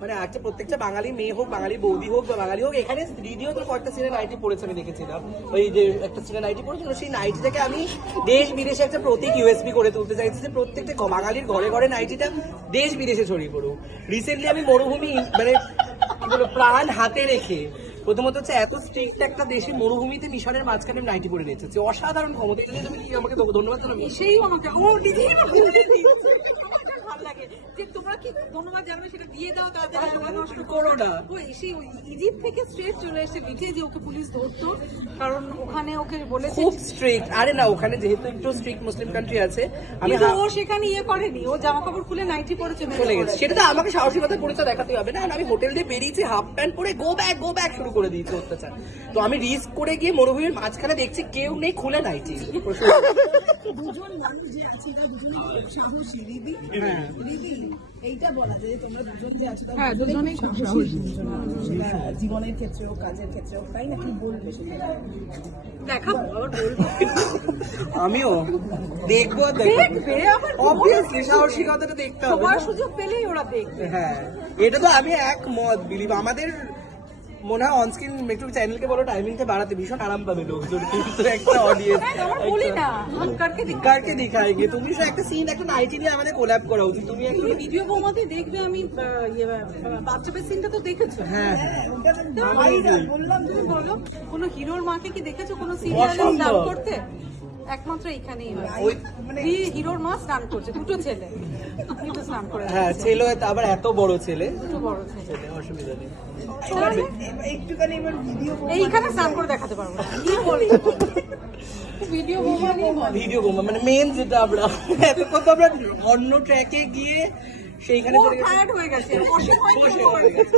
মানে একটা প্রত্যেকটা বাঙালি মেয়ে হোক, বাঙালি বৌদি হোক বা বাঙালি হোক, এখানে দিদিও তো কয়েকটা সিনে নাইটি পড়েছে আমি দেখেছিলাম। ওই যে একটা সিনে নাইটি পড়েছিল, সেই নাইটি থেকে আমি দেশ বিদেশে একটা প্রতীক ইউএসপি করে তুলতে চাইছি যে প্রত্যেকটা বাঙালির ঘরে ঘরে নাইটিটা দেশ বিদেশে ছড়িয়ে পড়ুক। রিসেন্টলি আমি মরুভূমি মানে কি বলবো প্রাণ হাতে রেখে, প্রথমত হচ্ছে এত স্ট্রিক্ট একটা দেশে মরুভূমিতে মিশনের মাঝখানে নাইটি পরে নিয়েছে, অসাধারণ ক্ষমতা। এটা নিয়ে তুমি কি আমাকে ধন্যবাদ জানাবে? সেই আমাকে ও দিদি ভালো লাগে যে তোমরা কি ধন্যবাদ জানাবে সেটা দিয়ে দাও, তাদের সময় নষ্ট করো না। ও এসে ওই ইজিপ্ট থেকে স্ট্রেট চলে এসে লিখে যে ওকে পুলিশ ধরতো, কারণ ওখানে ওকে বলেছে খুব স্ট্রিক্ট। আরে না, ওখানে যেহেতু একটু স্ট্রিক্ট মুসলিম কান্ট্রি আছে, আমি কিন্তু ও সেখানে ইয়ে করেনি, ও জামা কাপড় খুলে নাইটি পরে চলে গেছে। সেটা তো আমাকে সাহসিকতার পরিচয় দেখাতে হবে না। আমি হোটেল দিয়ে বেরিয়েছি হাফ প্যান্ট পরে, গো ব্যাক শুরু করে দিয়েছি অত্যাচার। তো আমি রিস্ক করে গিয়ে মরুভূমির মাঝখানে দেখছি কেউ নেই, খুলে নাইটি। দুজন মানুষ যে আছে এটা দুজনেই খুব সাহসী। রিদি রিদি এইটা বলা যায় যে তোমরা দুজন যে আছো হ্যাঁ, দুজনেই খুব সাহসী দুজন মানুষ। সেটা জীবনের ক্ষেত্রে হোক, কাজের ক্ষেত্রে হোক, তাই না? কি বলবে সেটা? দেখাবো, আবার বলবো। আমিও দেখবো, দেখবে, আবার অবভিয়াসলি সাহসিকতাটা দেখতে হবে সবার না? সুযোগ পেলেই ওরা দেখবে। হ্যাঁ, এটা তো আমি একমত। বিলিভ আমাদের মনে হয় অনস্ক্রিন একটু চ্যানেলকে বলো টাইমিংটা বাড়াতে, ভীষণ আরাম পাবে লোকজন। কিন্তু একটা অডিয়েন্স আমরা বলি না কারকে দিক কারকে দেখায়গে, তুমি একটা সিন একটা নাইটি নিয়ে আমাদের কোল্যাব করা উচিত। তুমি একটা তুমি ভিডিও বৌমাতে দেখবে, আমি বাচ্চাদের সিনটা তো দেখেছো। হ্যাঁ বললাম তুমি বলো, কোনো হিরোর মাকে কি দেখেছো কোনো সিরিয়ালে স্নান করতে? একমাত্র এখানেই হয়। হিরোর মা স্নান করছে, দুটো ছেলে কিন্তু স্নান করে হ্যাঁ, ছেলে আবার এত বড় ছেলে, দুটো বড় ছেলে ছেলে অসুবিধা নেই। একটুখানি এবার ভিডিও এইখানে স্নান করে দেখাতে পারবো না। কি বলবো, ভিডিও বৌমা নিয়ে বল। ভিডিও বোমা মানে মেন যেটা আমরা এতক্ষণ তো আমরা অন্য ট্র্যাকে গিয়ে সেইখানে ও টায়ার্ড হয়ে গেছে, অসীম হয়ে গেছে।